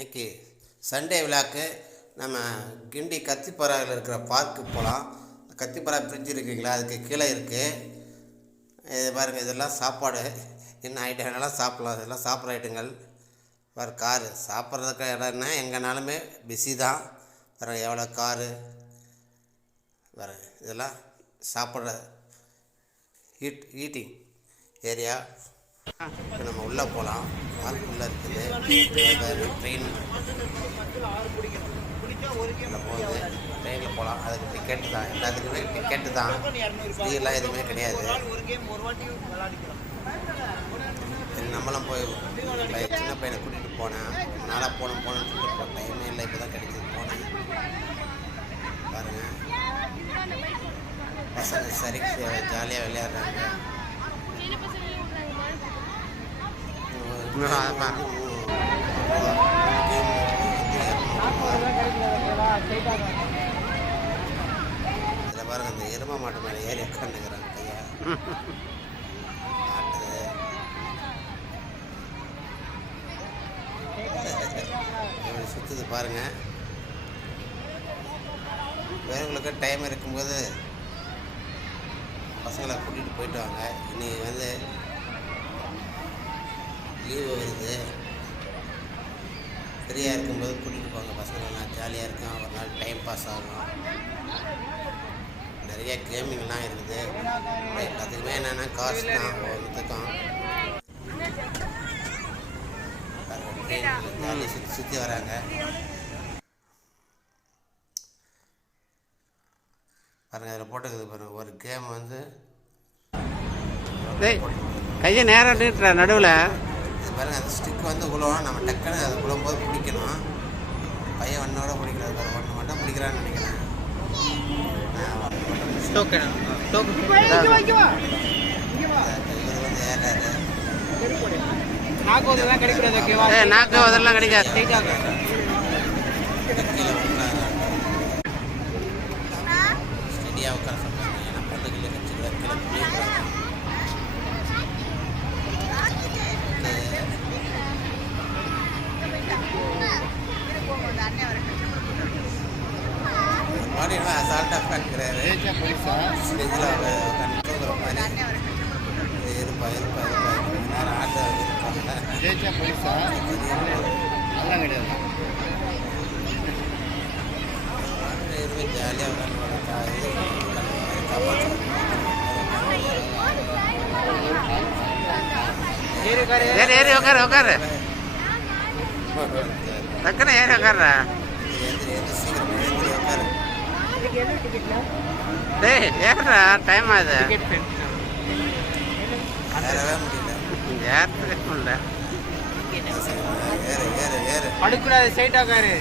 இன்றைக்கி சண்டே விழாக்கு நம்ம கிண்டி கத்திப்பாறையில் இருக்கிற பார்க்கு போகலாம் கத்திப்பாறை பிரிட்ஜ் இருக்குங்களா? அதுக்கு கீழே இருக்குது இது பாருங்கள் இதெல்லாம் சாப்பாடு. என்ன ஐட்டம் வேணாலும் சாப்பிடலாம். இதெல்லாம் சாப்பிட்ற ஐட்டங்கள் பாரு காரு. சாப்பிட்றதுக்கு இடம்னா எங்கேனாலுமே பிஸி தான். வேறு எவ்வளோ காரு. வேறு இதெல்லாம் சாப்பிட்ற ஹீட் ஹீட்டிங் ஏரியா இப்போ நம்ம உள்ளே போகலாம். பார்க் உள்ளே இருக்குது ட்ரெயின் போகுது. ட்ரெயினில் போகலாம் அதுக்கு டிக்கெட்டு தான். எல்லாத்துக்குமே டிக்கெட்டு தான். ஃப்ரீலாம் எதுவுமே கிடையாது. நம்மளும் போய் சின்ன பையனை கூட்டிகிட்டு போனேன். நாளாக போனோம் போனோம்னு சொல்லிட்டு போ டைமே இல்லை இப்போ தான் கிடைச்சது போனேன். பாருங்கள் பசங்க சரி ஜாலியாக விளையாடுறாங்க. அதில் பாருங்க. இதில் பாருங்க அந்த எரும மாட்டு மேலே ஏறி உட்காந்துக்கிறாங்க ஐயா ஆட்டுது சுற்றுது பாருங்க வேறவங்களுக்கு டைம் இருக்கும்போது பசங்களை கூட்டிகிட்டு போயிட்டு வாங்க இன்னைக்கு வந்து லீவு வருது. ஃப்ரீயாக இருக்கும்போது கூட்டிகிட்டு போங்க பசங்களெல்லாம் ஜாலியாக இருக்கும் ஒரு நாள் டைம் பாஸ் ஆகும். நிறைய கேமிங்லாம் இருக்குது. எல்லாத்துக்குமே என்னென்னா காசு தான். ஒவ்வொருத்துக்கும் ஜாலி சுற்றி சுற்றி வராங்க. பாருங்கள் அதில் போட்டுக்குது பாருங்கள் ஒரு கேம் வந்து கையை நேராக நடுவில். இது பாருங்க அந்த ஸ்டிக் வந்து உழுவும் நம்ம டக்குன்னு அது உழும்போது பிடிக்கணும். பையன் ஒன்னோட பிடிக்கிறது பாரு ஒன்று மட்டும் பிடிக்கிறான்னு நினைக்கிறேன். நாக்கு அதெல்லாம் கிடைக்காது. ஸ்டெடியாக உட்கார பாடியெல்லாம் அசால்ட்டாக உட்காந்துக்கிறாரு ஸ்டேஜில் உட்காந்து தூங்குற மாதிரி. இது இருப்பா இருப்பா இருப்பா. கொஞ்ச நேரம் ஆட்ட இருப்பா எதுவுமே ஜாலியாக உட்காந்து ஏறி ஏறி உட்காரு. உட்காரு டக்குன்னு ஏறி உட்காருடா. சீக்கிரம் எழுந்திரி உட்காரு டேய் ஏறா டைம் ஆகுது. ஏறு ஏறு ஏறு. அடுக்கூடாது சைட்டா உட்காரு.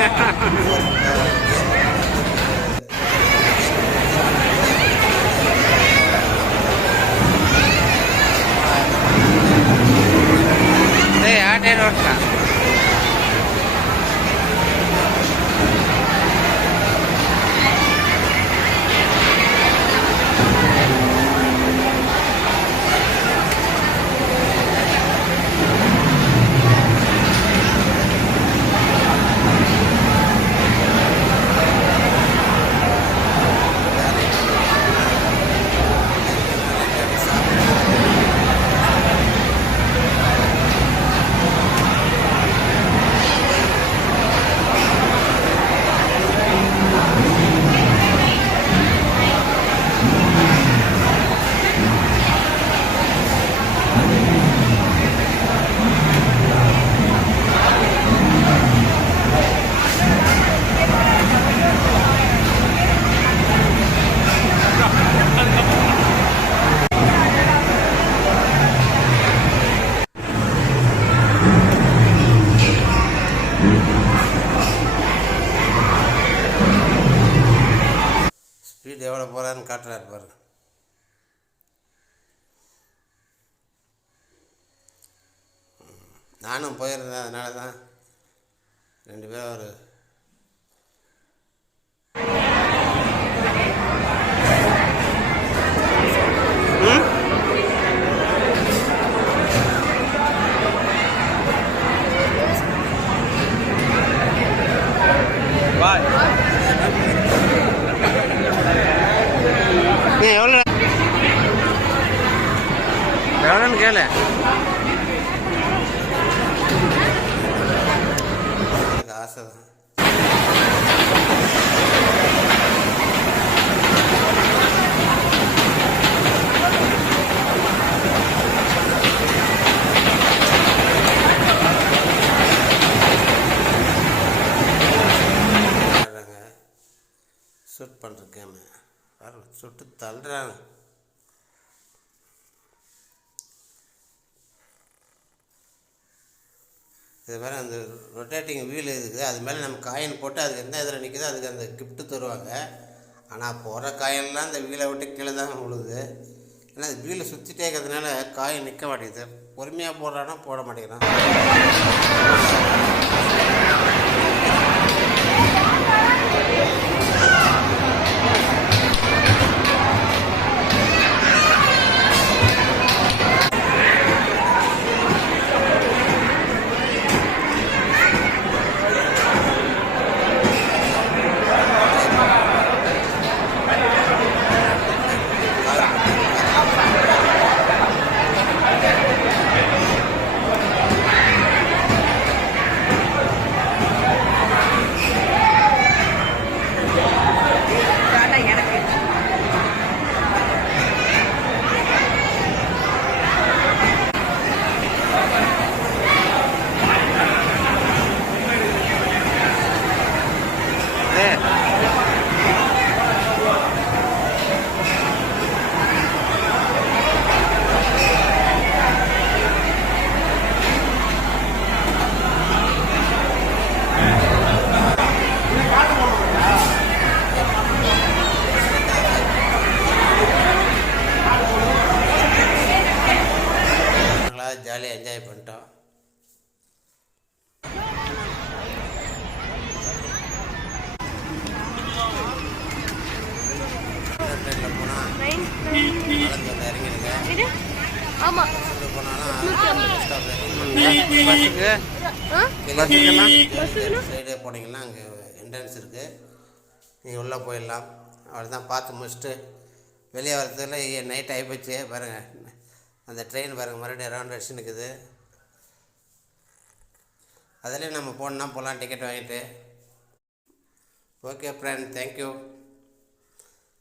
டேய் இது எவ்வளோ போகிறான்னு காட்டுறாரு பாருங்க நானும் போயிருந்தேன் அதனால தான் ரெண்டு பேரும் ஒரு எவ்வளோன்னு கேளு. எனக்கு ஆசை தான். ஷூட் பண்ணுற கேமு சுட்டு தள்ளுறாங்க இது மாதிரி அந்த ரொட்டேட்டிங் வீல் இருக்குது. அது மேலே நம்ம காயின் போட்டு அதுக்கு எந்த இதில் நிற்குதோ அதுக்கு அந்த கிஃப்ட்டு தருவாங்க. ஆனால் போகிற காயின்லாம் அந்த வீலை விட்டு கீழே தான் விழுது. ஏன்னா அது வீலை சுற்றிட்டே இருக்கிறதுனால காயின் நிற்க மாட்டேங்குது. பொறுமையாக போடுறானா போட மாட்டேங்கிறான். என்ஜாய் பண்ணிட்டோம் ட்ரெயினில் போனால் இறங்கிடுங்க இது? ஆமா. நடந்து போனாலும் பஸ் ஸ்டாப் இறங்கி பஸ்ஸுக்கு ஆ? பஸ்ஸுக்குன்னா சைடே போனீங்கன்னா அங்கே என்ட்ரன்ஸ் இருக்குது நீங்கள் உள்ளே போயிடலாம் அவ்வளோதான் பார்த்து முடிச்சுட்டு வெளியே வரதுல நைட் ஆகிப்போச்சு பாருங்கள் அந்த ட்ரெயின் பாருங்கள் மறுபடியும் ரவுண்ட் அடிச்சு நிற்குது அதுலேயும் நம்ம போகணுன்னா போகலாம் டிக்கெட் வாங்கிட்டு. ஓகே ஃப்ரெண்ட் தேங்க்யூ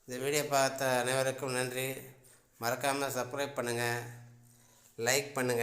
இந்த வீடியோ பார்த்த அனைவருக்கும் நன்றி. மறக்காமல் சப்ஸ்கிரைப் பண்ணுங்கள் லைக் பண்ணுங்கள்